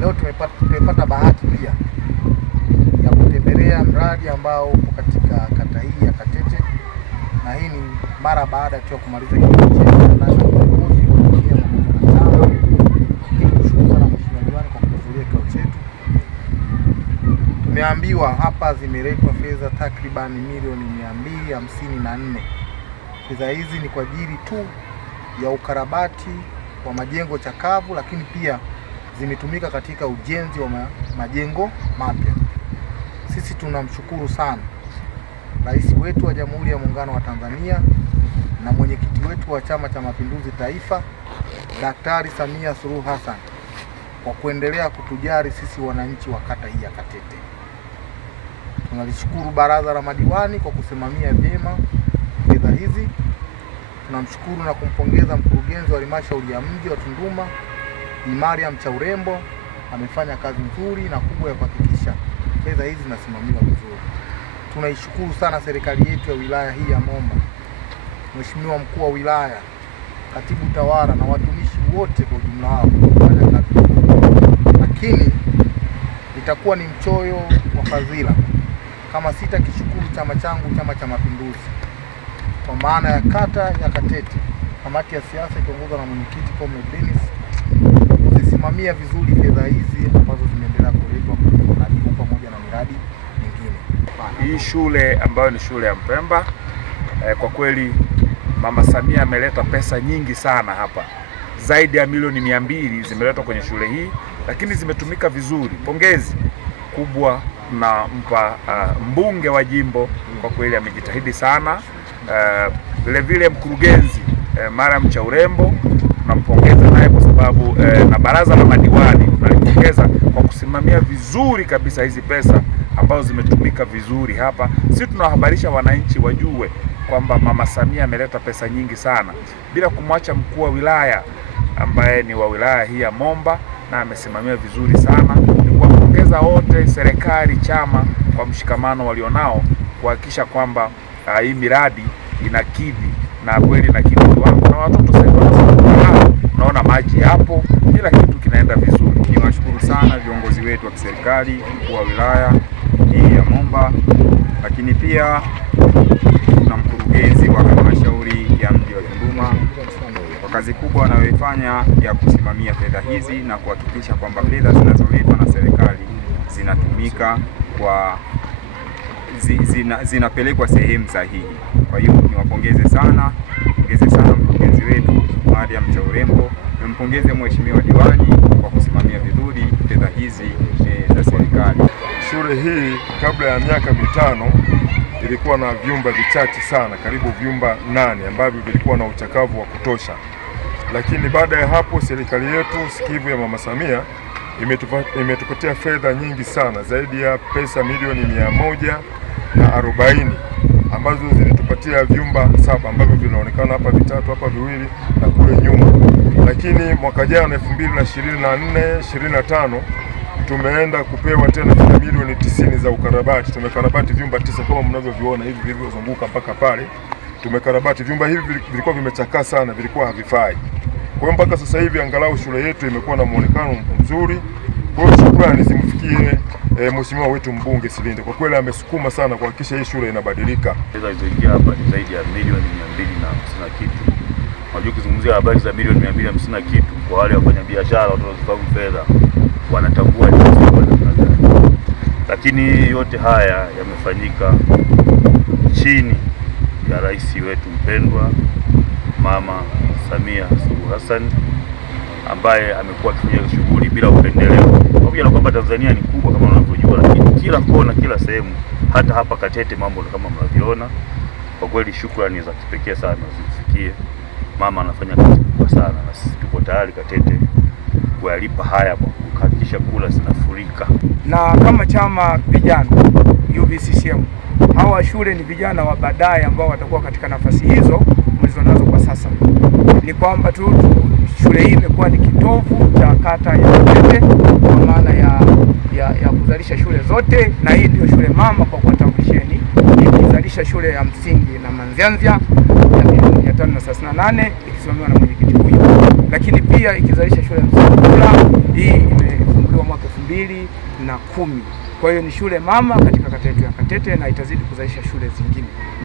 Leo tumepata bahati pia ya kutembelea mradi ambao upo katika kata hii ya Katete, na hii ni mara baada tu ya kumaliza kipindi chetu na viongozi wa kushukuru na mheshimiwa diwani kwa kuhudhuria kikao chetu. Tumeambiwa hapa zimeletwa fedha takriban milioni 254. Fedha hizi ni kwa ajili tu ya ukarabati wa majengo chakavu, lakini pia zimetumika katika ujenzi wa majengo mapya. Sisi tunamshukuru sana Rais wetu wa Jamhuri ya Muungano wa Tanzania na mwenyekiti wetu wa Chama cha Mapinduzi Taifa, Daktari Samia Suluhu Hassan, kwa kuendelea kutujali sisi wananchi wa kata hii ya Katete. Tunalishukuru baraza la madiwani kwa kusimamia vyema fedha hizi. Tunamshukuru na kumpongeza mkurugenzi wa halmashauri ya mji wa Tunduma, Mariam Chaurembo, amefanya kazi nzuri na kubwa ya kuhakikisha fedha hizi zinasimamiwa vizuri. Tunaishukuru sana serikali yetu ya wilaya hii ya Momba, Mheshimiwa mkuu wa wilaya, katibu tawala na watumishi wote kwa ujumla wao kufanya kazi. Lakini itakuwa ni mchoyo wa fadhila kama sitakishukuru chama changu, Chama cha Mapinduzi, kwa maana ya kata ya Katete, kamati ya siasa ikiongozwa na mwenyekiti Comrade Dennis, kuzisimamia vizuri fedha hizi ambazo zimeendelea kuletwa kwenye mradi huu pamoja na miradi mingine. Hii shule ambayo ni shule ya Mpemba, kwa kweli Mama Samia ameleta pesa nyingi sana hapa. Zaidi ya milioni 200 zimeletwa kwenye shule hii, lakini zimetumika vizuri. Pongezi kubwa na mpa mbunge wa jimbo, kwa kweli amejitahidi sana. Vile vile mkurugenzi Mariam Chaurembo tunampongeza naye kwa sababu na baraza la madiwani tunalipongeza kwa kusimamia vizuri kabisa hizi pesa ambazo zimetumika vizuri hapa. Sisi tunawahabarisha wananchi wajue kwamba Mama Samia ameleta pesa nyingi sana, bila kumwacha mkuu wa wilaya ambaye ni wa wilaya hii ya Momba na amesimamia vizuri sana. Ni kuwapongeza wote, serikali, chama, kwa mshikamano walionao kuhakikisha kwamba hii miradi inakidhi na kweli inakidhi wangu na watoto sasa wanasoma. Naona maji hapo, kila kitu kinaenda vizuri. Niwashukuru sana viongozi wetu wa kiserikali, mkuu wa wilaya hii ya Momba, lakini pia na mkurugenzi wa halmashauri ya mji wa Tunduma kwa kazi kubwa anayoifanya ya kusimamia fedha hizi na kuhakikisha kwamba fedha zinazoletwa na serikali zinatumika kwa zinapelekwa sehemu sahihi. Kwa hiyo niwapongeze sana, mkurugenzi wetu Mariam Chaurembo, nimpongeze mheshimiwa diwani kwa kusimamia vizuri fedha hizi za serikali. Shule hii kabla ya miaka 5 ilikuwa na vyumba vichache sana, karibu vyumba 8 ambavyo vilikuwa na uchakavu wa kutosha. Lakini baada ya hapo serikali yetu sikivu ya Mama Samia imetupatia fedha nyingi sana, zaidi ya pesa milioni 140 ambazo zilitupatia vyumba 7 ambavyo vinaonekana hapa, 3 hapa, 2 na kule nyuma. Lakini mwaka jana 2024-25 tumeenda kupewa tena milioni 90 za ukarabati. Tumekarabati vyumba 9 kama mnavyoviona hivi vilivyozunguka mpaka pale. Tumekarabati vyumba hivi, vilikuwa vimechakaa sana, vilikuwa havifai. Kwa hiyo mpaka sasa hivi angalau shule yetu imekuwa na muonekano mzuri. Kwa hiyo shukrani zimfikie mheshimiwa wetu mbunge Silinde. Kwa kweli amesukuma sana kuhakikisha hii shule inabadilika. Fedha zilizoingia hapa ni zaidi ya milioni 250 kitu. Unajua kuzungumzia habari za milioni 250 kitu, kwa wale wafanyabiashara wanaozifahamu fedha wanatambua ni namna gani. Lakini yote haya yamefanyika chini ya rais wetu mpendwa Mama Samia Suluhu Hassan, ambaye amekuwa akifanya shughuli bila upendeleo. Pamoja na kwamba Tanzania ni kubwa kama unavyojua, lakini kila kona, kila sehemu, hata hapa Katete mambo kama mnaviona. Kwa kweli shukrani za kipekee sana zifikie mama, anafanya kazi kubwa sana na sisi tuko tayari Katete kuyalipa haya kwa kuhakikisha kula zinafurika. Na kama chama vijana UVCCM, hawa shule ni vijana wa baadaye ambao watakuwa katika nafasi hizo mlizonazo kwa sasa. Ni kwamba tu shule hii imekuwa ni kitovu cha kata ya Katete kwa maana ya kuzalisha shule zote, na hii ndio shule mama kwa kuwatambulisheni. Ikizalisha shule ya msingi na Manzianzia ya 538 ikisimamiwa na mwenyekiti huyu, lakini pia ikizalisha shule ya msingi Kula, hii imefunguliwa 2010. Kwa hiyo ni shule mama katika kata yetu ya Katete na itazidi kuzalisha shule zingine.